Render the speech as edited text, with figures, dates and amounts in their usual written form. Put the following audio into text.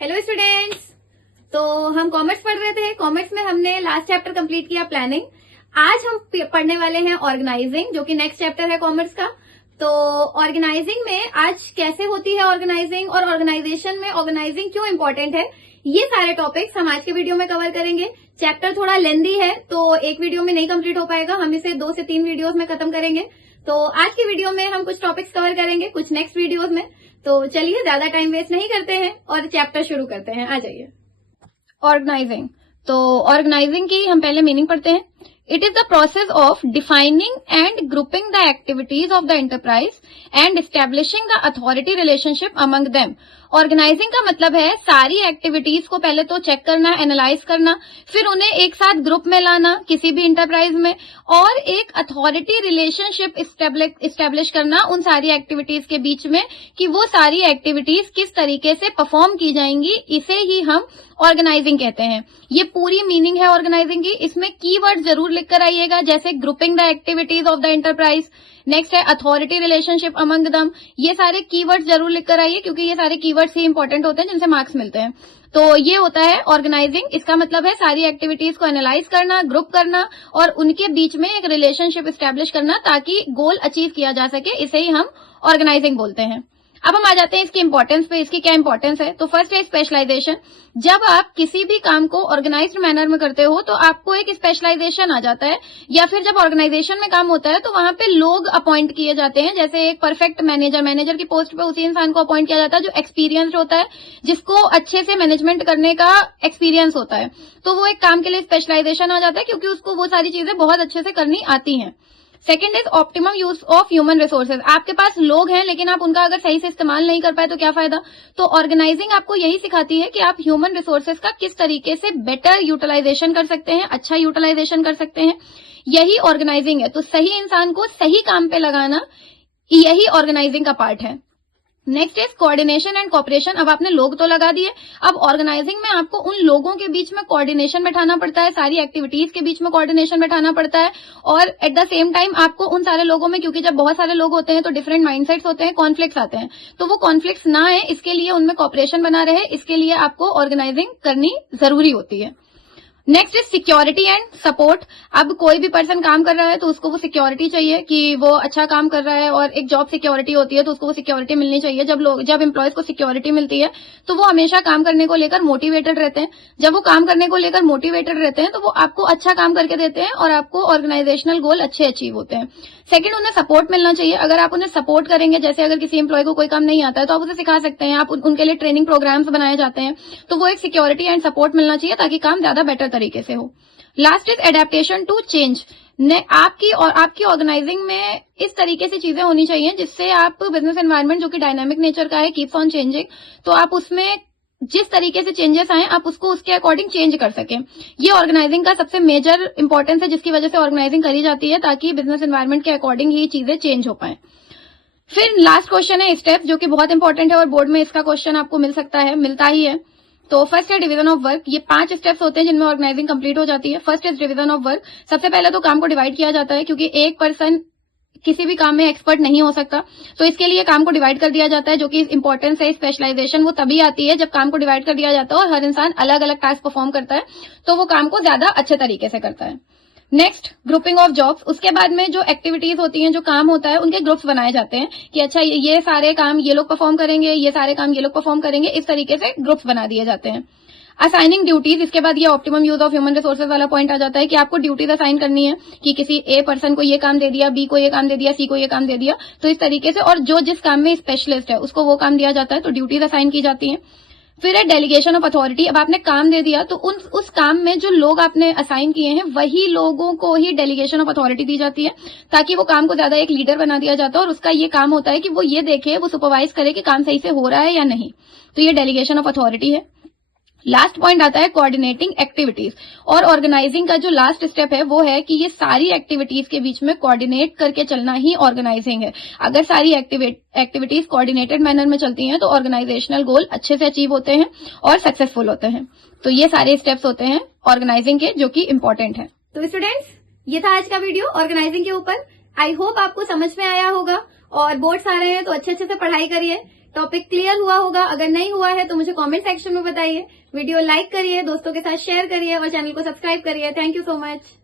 Hello students. तो हम commerce पढ़ रहे थे। कॉमर्स में हमने लास्ट चैप्टर कंप्लीट किया प्लानिंग। आज हम पढ़ने वाले हैं ऑर्गेनाइजिंग, जो कि नेक्स्ट चैप्टर है कॉमर्स का। तो ऑर्गेनाइजिंग में आज कैसे होती है ऑर्गेनाइजिंग और ऑर्गेनाइजेशन में ऑर्गेनाइजिंग क्यों इंपॉर्टेंट है, ये सारे टॉपिक्स हम आज के वीडियो में कवर करेंगे। चैप्टर थोड़ा लेंदी है तो एक वीडियो में नहीं कंप्लीट हो पाएगा, हम इसे 2 से 3 वीडियोस में खत्म करेंगे। तो आज की वीडियो में हम कुछ टॉपिक्स कवर करेंगे, कुछ नेक्स्ट वीडियोस में। तो चलिए ज्यादा टाइम वेस्ट नहीं करते हैं और चैप्टर शुरू करते हैं। आ जाइए। ऑर्गेनाइजिंग। तो ऑर्गेनाइजिंग की हम पहले मीनिंग पढ़ते हैं। It is the process of defining and grouping the activities of the enterprise and establishing the authority relationship among them. Organising का मतलब है सारी एक्टिविटीज को पहले तो चेक करना, एनालाइज करना, फिर उन्हें एक साथ ग्रुप में लाना किसी भी इंटरप्राइज में, और एक अथॉरिटी रिलेशनशिप इस्टेब्लिश करना उन सारी एक्टिविटीज के बीच में कि वो सारी एक्टिविटीज किस तरीके से परफॉर्म की जाएंगी। इसे ही हम ऑर्गेनाइजिंग कहते हैं। ये पूरी मीनिंग है ऑर्गेनाइजिंग की। इसमें कीवर्ड जरूर लिख कर आइएगा, जैसे grouping the activities of the enterprise, next है अथॉरिटी रिलेशनशिप अमंग दम। ये सारे कीवर्ड्स जरूर लिख कर आइए, क्योंकि ये सारे कीवर्ड्स ही इंपॉर्टेंट होते हैं जिनसे मार्क्स मिलते हैं। तो ये होता है ऑर्गेनाइजिंग। इसका मतलब है सारी एक्टिविटीज को एनालाइज करना, ग्रुप करना और उनके बीच में एक रिलेशनशिप एस्टेब्लिश करना ताकि गोल अचीव किया जा सके। इसे ही हम ऑर्गेनाइजिंग बोलते हैं। अब हम आ जाते हैं इसकी इंपॉर्टेंस पे। इसकी क्या इंपॉर्टेंस है? तो फर्स्ट है स्पेशलाइजेशन। जब आप किसी भी काम को ऑर्गेनाइज्ड मैनर में करते हो तो आपको एक स्पेशलाइजेशन आ जाता है, या फिर जब ऑर्गेनाइजेशन में काम होता है तो वहां पे लोग अपॉइंट किए जाते हैं। जैसे एक परफेक्ट मैनेजर की पोस्ट पे उसी इंसान को अपॉइंट किया जाता है जो एक्सपीरियंस्ड होता है, जिसको अच्छे से मैनेजमेंट करने का एक्सपीरियंस होता है। तो वो एक काम के लिए स्पेशलाइजेशन आ जाता है, क्योंकि उसको वो सारी चीजें बहुत अच्छे से करनी आती हैं। Second is optimum use of human resources. आपके पास लोग हैं लेकिन आप उनका अगर सही से इस्तेमाल नहीं कर पाए तो क्या फायदा। तो ऑर्गेनाइजिंग आपको यही सिखाती है कि आप ह्यूमन रिसोर्सेज का किस तरीके से बेटर यूटिलाइजेशन कर सकते हैं, अच्छा यूटिलाइजेशन कर सकते हैं। यही ऑर्गेनाइजिंग है। तो सही इंसान को सही काम पे लगाना, यही ऑर्गेनाइजिंग का पार्ट है। Next is coordination and cooperation. अब आपने लोग तो लगा दिए, अब ऑर्गेनाइजिंग में आपको उन लोगों के बीच में कोऑर्डिनेशन बैठाना पड़ता है, सारी एक्टिविटीज के बीच में कोऑर्डिनेशन बैठाना पड़ता है, और एट द सेम टाइम आपको उन सारे लोगों में, क्योंकि जब बहुत सारे लोग होते हैं तो डिफरेंट माइंडसेट्स होते हैं, कॉन्फ्लिक्ट्स आते हैं, तो वो कॉन्फ्लिक्ट्स ना आए इसके लिए उनमें कोऑपरेशन बना रहे, इसके लिए आपको ऑर्गेनाइजिंग करनी जरूरी होती है। Next is security and support. अब कोई भी पर्सन काम कर रहा है तो उसको वो सिक्योरिटी चाहिए कि वो अच्छा काम कर रहा है, और एक जॉब सिक्योरिटी होती है तो उसको वो सिक्योरिटी मिलनी चाहिए। जब एम्प्लॉयज को सिक्योरिटी मिलती है तो वो हमेशा काम करने को लेकर मोटिवेटेड रहते हैं। जब वो काम करने को लेकर मोटिवेटेड रहते हैं तो वो आपको अच्छा काम करके देते हैं और आपको ऑर्गेनाइजेशनल गोल अच्छे अचीव होते हैं। सेकंड, उन्हें सपोर्ट मिलना चाहिए। अगर आप उन्हें सपोर्ट करेंगे, जैसे अगर किसी एम्प्लॉय को कोई काम नहीं आता है तो आप उसे सिखा सकते हैं, आप उनके लिए ट्रेनिंग प्रोग्राम्स बनाए जाते हैं, तो वो एक सिक्योरिटी एंड सपोर्ट मिलना चाहिए ताकि काम ज्यादा बेटर तरीके से हो। Last is adaptation to change. आपकी ऑर्गेनाइजिंग में इस तरीके से चीजें होनी चाहिए जिससे आप बिजनेस एनवायरनमेंट, जो कि डायनामिक नेचर का है, कीप्स ऑन चेंजिंग, तो आप उसमें जिस तरीके से चेंजेस आए आप उसको उसके अकॉर्डिंग चेंज कर सकें। ये ऑर्गेनाइजिंग का सबसे मेजर इंपॉर्टेंस है, जिसकी वजह से ऑर्गेनाइजिंग करी जाती है, ताकि बिजनेस एनवायरनमेंट के अकॉर्डिंग ही चीजें चेंज हो पाए। फिर लास्ट क्वेश्चन है स्टेप, जो कि बहुत इंपॉर्टेंट है और बोर्ड में इसका क्वेश्चन आपको मिलता ही है। तो फर्स्ट है डिवीजन ऑफ वर्क। ये 5 स्टेप्स होते हैं जिनमें ऑर्गेनाइजिंग कंप्लीट हो जाती है। First is division of work. सबसे पहले तो काम को डिवाइड किया जाता है, क्योंकि एक पर्सन किसी भी काम में एक्सपर्ट नहीं हो सकता, तो इसके लिए काम को डिवाइड कर दिया जाता है, जो कि इंपॉर्टेंस है। स्पेशलाइजेशन वो तभी आती है जब काम को डिवाइड कर दिया जाता है और हर इंसान अलग अलग टास्क परफॉर्म करता है, तो वो काम को ज्यादा अच्छे तरीके से करता है। Next, grouping of jobs. उसके बाद में जो एक्टिविटीज होती हैं, जो काम होता है, उनके ग्रुप्स बनाए जाते हैं कि अच्छा ये सारे काम ये लोग परफॉर्म करेंगे, ये सारे काम ये लोग परफॉर्म करेंगे, इस तरीके से ग्रुप्स बना दिए जाते हैं। Assigning duties. इसके बाद ये optimum use of human resources वाला पॉइंट आ जाता है कि आपको ड्यूटीज असाइन करनी है, कि किसी ए पर्सन को ये काम दे दिया, बी को ये काम दे दिया, सी को ये काम दे दिया, तो इस तरीके से, और जो जिस काम में स्पेशलिस्ट है उसको वो काम दिया जाता है, तो ड्यूटीज असाइन की जाती है। फिर है डेलीगेशन ऑफ अथॉरिटी। अब आपने काम दे दिया तो उस काम में जो लोग आपने असाइन किए हैं वही लोगों को ही डेलीगेशन ऑफ अथॉरिटी दी जाती है, ताकि वो काम को ज्यादा एक लीडर बना दिया जाता है, और उसका ये काम होता है कि वो ये देखे, वो सुपरवाइज करे कि काम सही से हो रहा है या नहीं। तो ये डेलीगेशन ऑफ अथॉरिटी है। लास्ट पॉइंट आता है कोऑर्डिनेटिंग एक्टिविटीज। और ऑर्गेनाइजिंग का जो लास्ट स्टेप है वो है कि ये सारी एक्टिविटीज के बीच में कोऑर्डिनेट करके चलना ही ऑर्गेनाइजिंग है। अगर सारी एक्टिविटीज कोऑर्डिनेटेड मैनर में चलती हैं तो ऑर्गेनाइजेशनल गोल अच्छे से अचीव होते हैं और सक्सेसफुल होते हैं। तो ये सारे स्टेप्स होते हैं ऑर्गेनाइजिंग के, जो कि इंपॉर्टेंट है। तो स्टूडेंट्स, ये था आज का वीडियो ऑर्गेनाइजिंग के ऊपर। आई होप आपको समझ में आया होगा, और बोर्ड्स आ रहे हैं तो अच्छे से पढ़ाई करिए। टॉपिक क्लियर हुआ होगा। अगर नहीं हुआ है तो मुझे कमेंट सेक्शन में बताइए। वीडियो लाइक करिए, दोस्तों के साथ शेयर करिए और चैनल को सब्सक्राइब करिए। Thank you so much.